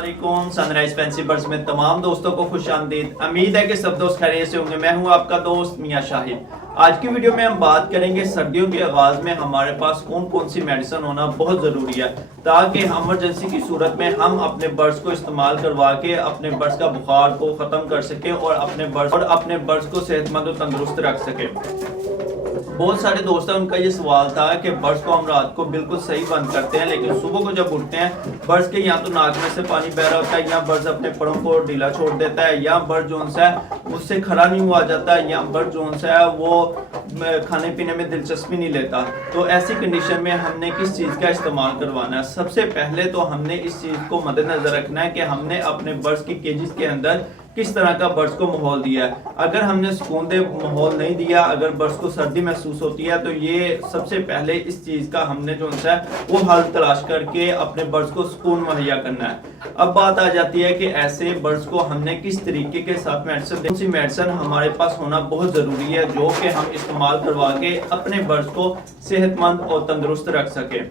अस्सलामुअलैकुम। Sunrise fancy birds में तमाम दोस्तों को खुश आमदीद। उम्मीद है कि सब दोस्त खैरियत से होंगे। मैं हूं आपका दोस्त मियां शाहिद। आज की वीडियो में हम बात करेंगे सर्दियों के आगाज में हमारे पास कौन कौन सी मेडिसिन होना बहुत ज़रूरी है, ताकि इमरजेंसी की सूरत में हम अपने बर्ड्स को इस्तेमाल करवा के अपने बर्ड्स का बुखार को ख़त्म कर सकें और अपने बर्ड्स को सेहतमंद और तंदुरुस्त रख सकें। बहुत सारे दोस्त हैं, उनका ये सवाल था कि बर्ड्स को हम रात को बिल्कुल सही बंद करते हैं, लेकिन सुबह को जब उठते हैं बर्ड्स के या तो नाक में से पानी बह रहा होता है, या बर्ड्स अपने परों को ढीला छोड़ देता है, या बर्ड जो है उससे खड़ा नहीं हुआ जाता है, या बर्ड जो है वो खाने पीने में दिलचस्पी नहीं लेता। तो ऐसी कंडीशन में हमने किस चीज़ का इस्तेमाल करवाना है? सबसे पहले तो हमने इस चीज़ को मद्देनजर रखना है कि हमने अपने बर्ड्स की केजेस के अंदर किस तरह का बर्ड्स को माहौल दिया है। अगर हमने सुकूनदेह माहौल नहीं दिया, अगर बर्ड्स को सर्दी महसूस होती है, तो ये सबसे पहले इस चीज़ का हमने जो है वो हल तलाश करके अपने बर्ड्स को सुकून मुहैया करना है। अब बात आ जाती है कि ऐसे बर्ड्स को हमने किस तरीके के साथ मेडिसिन हमारे पास होना बहुत ज़रूरी है, जो कि हम इस्तेमाल करवा के अपने बर्ड्स को सेहतमंद और तंदुरुस्त रख सकें।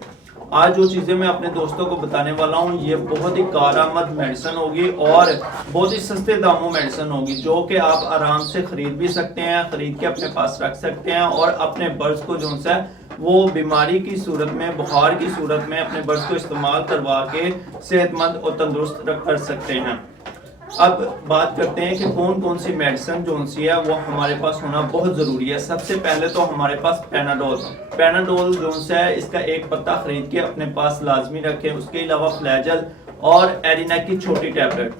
आज जो चीज़ें मैं अपने दोस्तों को बताने वाला हूँ, ये बहुत ही कारआमद मेडिसिन होगी और बहुत ही सस्ते दामों मेडिसिन होगी, जो कि आप आराम से ख़रीद भी सकते हैं, ख़रीद के अपने पास रख सकते हैं और अपने बर्ड्स को जो है वो बीमारी की सूरत में, बुखार की सूरत में अपने बर्ड्स को इस्तेमाल करवा के सेहतमंद और तंदुरुस्त कर सकते हैं। अब बात करते हैं कि कौन कौन सी मेडिसिन जो है वो हमारे पास होना बहुत ज़रूरी है। सबसे पहले तो हमारे पास पैनाडोल जो है इसका एक पत्ता खरीद के अपने पास लाजमी रखें। उसके अलावा फ्लैजल और एरिना की छोटी टैबलेट,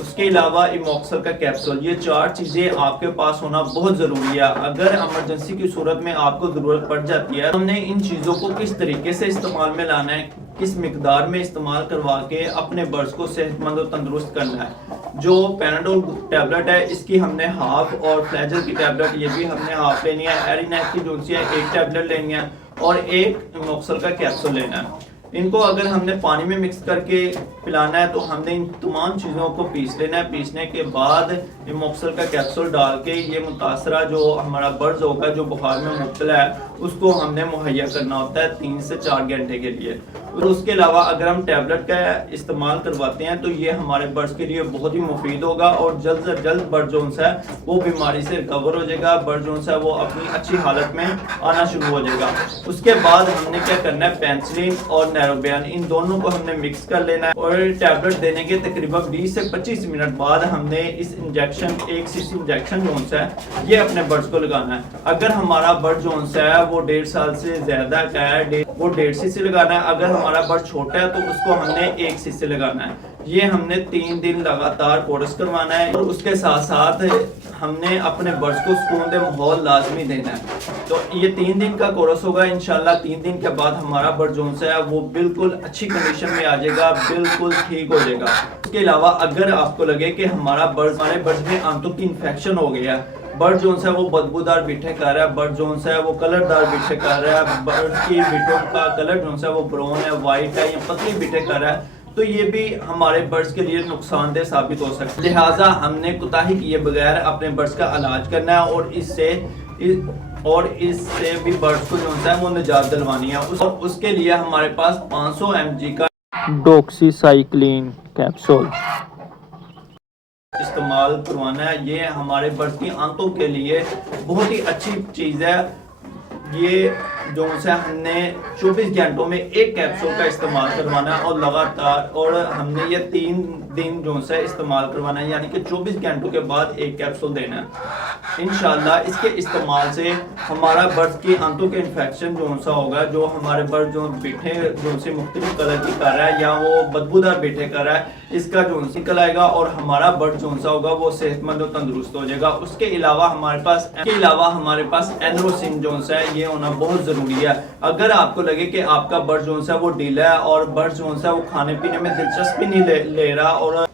उसके अलावा इमोक्सल का कैप्सूल, ये चार चीज़ें आपके पास होना बहुत ज़रूरी है। अगर इमरजेंसी की सूरत में आपको ज़रूरत पड़ जाती है, हमने इन चीज़ों को किस तरीके से इस्तेमाल में लाना है, किस मिकदार में इस्तेमाल करवा के अपने बर्ड्स को सेहतमंद और तंदुरुस्त करना है। जो पैनाडोल टैबलेट है इसकी हमने हाफ, और फ्लैजल की टैबलेट ये भी हमने हाफ लेनी है, एरिना की जो है एक टैबलेट लेनी है और एक इमोक्सल का कैप्सूल लेना है। इनको अगर हमने पानी में मिक्स करके पिलाना है तो हमने इन तमाम चीज़ों को पीस लेना है। पीसने के बाद इमोक्सल का कैप्सूल डाल के ये मुतासरा जो हमारा बर्ड्स होगा जो बुखार में मुब्तला है उसको हमने मुहैया करना होता है 3 से 4 घंटे के लिए। और उसके अलावा अगर हम टैबलेट का इस्तेमाल करवाते हैं तो ये हमारे बर्ड्स के लिए बहुत ही मुफीद होगा और जल्द से जल्द बर्ड जो है वो बीमारी से रिकवर हो जाएगा, बर्ड जो है वो अपनी अच्छी हालत में आना शुरू हो जाएगा। उसके बाद हमने क्या करना है, पेंसिलिन और नैरोबियन, इन दोनों को हमने मिक्स कर लेना है और टैबलेट देने के तकरीबन 20 से 25 मिनट बाद हमने इस इंजेक्शन, 1 सीसी इंजेक्शन जो है ये अपने बर्ड्स को लगाना है। अगर हमारा बर्ड जो है वो 1.5 साल से ज्यादा का है, वो 1.5 सीसी लगाना है। अगर हमारा बर्ड छोटा है तो उसको हमने 1 सीसी लगाना है। ये हमने 3 दिन लगातार कोर्स करवाना है और उसके साथ साथ हमने अपने बर्ड्स को सुकूनदेह माहौल लाजमी देना है। तो ये 3 दिन का कोर्स होगा। इंशाल्लाह 3 दिन के बाद हमारा बर्ड जो है वो बिल्कुल अच्छी कंडीशन में आ जाएगा, बिल्कुल ठीक हो जाएगा। उसके अलावा अगर आपको लगे कि हमारे बर्ड्स में आंतों की इन्फेक्शन हो गया, बर्ड जो है वो बदबूदार बिठे कर रहा है, बर्ड जो है वो कलरदार बिठे कर रहा है, बर्ड की बिठों का कलर जो है वो ब्राउन है, वाइट है या पतली बिठे कर रहा है, तो ये भी हमारे बर्ड्स के लिए नुकसानदेह साबित हो सकता है। लिहाजा हमने कोताही किए बगैर अपने बर्ड्स का इलाज करना है और इससे भी बर्ड्स को जो है वो निजात दिलवानी है। उसके लिए हमारे पास 500 mg का डॉक्सीसाइक्लिन कैप्सूल इस्तेमाल करवाना है। ये हमारे बर्ड्स की आंतों के लिए बहुत ही अच्छी चीज़ है। ये जो है हमने 24 घंटों में 1 कैप्सूल का इस्तेमाल करवाना है और लगातार, और हमने ये 3 दिन जो है इस्तेमाल करवाना है, यानी कि 24 घंटों के बाद 1 कैप्सूल देना है। इंशाल्लाह इसके इस्तेमाल से हमारा बर्ड्स की आंतों के इन्फेक्शन जो सा होगा, जो हमारे बर्ड जो बिठे जो से मुख्तलिफ कलर की कर रहा है या वो बदबूदार बिठे कर रहा है, इसका जो निकल आएगा और हमारा बर्ड जो सा होगा वो सेहतमंद और तंदुरुस्त हो जाएगा। उसके अलावा हमारे पास एनरोसिन जो है ये होना बहुत ज़रूरी है। अगर आपको लगे कि आपका बर्ड जो है वो ढीला है और बर्ड जो है वो खाने पीने में दिलचस्पी नहीं ले रहा और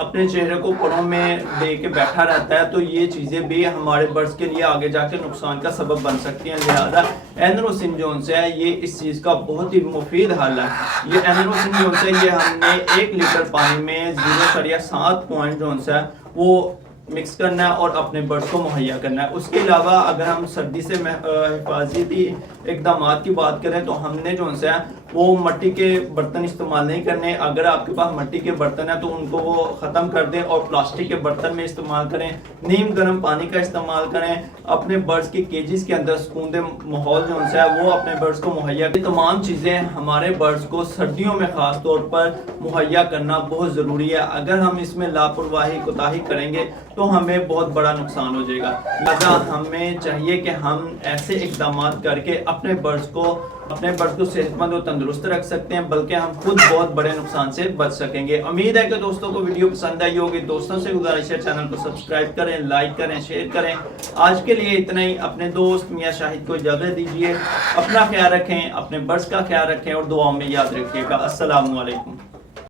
अपने चेहरे को परों में दे के बैठा रहता है, तो ये चीज़ें भी हमारे बर्ड्स के लिए आगे जाके नुकसान का सबब बन सकती हैं। लिहाजा एनरोसिन जो है ये इस चीज़ का बहुत ही मुफीद हल है। ये एनरोसिन जो है ये हमने 1 लीटर पानी में 0.7 पॉइंट जो है वो मिक्स करना है और अपने बर्ड्स को मुहैया करना है। उसके अलावा अगर हम सर्दी से हिफाजती इकदाम की बात करें तो हमने जो है वो मट्टी के बर्तन इस्तेमाल नहीं करने। अगर आपके पास मट्टी के बर्तन है तो उनको वो ख़त्म कर दें और प्लास्टिक के बर्तन में इस्तेमाल करें। नीम गर्म पानी का इस्तेमाल करें। अपने बर्ड्स के केजेस के अंदर सुकूनदे माहौल जो है वो अपने बर्ड्स को मुहैया। ये तमाम चीज़ें हमारे बर्ड्स को सर्दियों में ख़ास तौर पर मुहैया करना बहुत ज़रूरी है। अगर हम इसमें लापरवाही कोताही करेंगे तो हमें बहुत बड़ा नुकसान हो जाएगा। लिहाजा हमें चाहिए कि हम ऐसे इक़दाम करके अपने बर्ड्स को सेहतमंद और तंदुरुस्त रख सकते हैं, बल्कि हम खुद बहुत बड़े नुकसान से बच सकेंगे। उम्मीद है कि दोस्तों को वीडियो पसंद आई होगी। दोस्तों से गुजारिश है चैनल को सब्सक्राइब करें, लाइक करें, शेयर करें। आज के लिए इतना ही। अपने दोस्त मियां शाहिद को इजाज़त दीजिए। अपना ख्याल रखें, अपने बर्ड्स का ख्याल रखें और दुआओं में याद रखिएगा। अस्सलाम वालेकुम।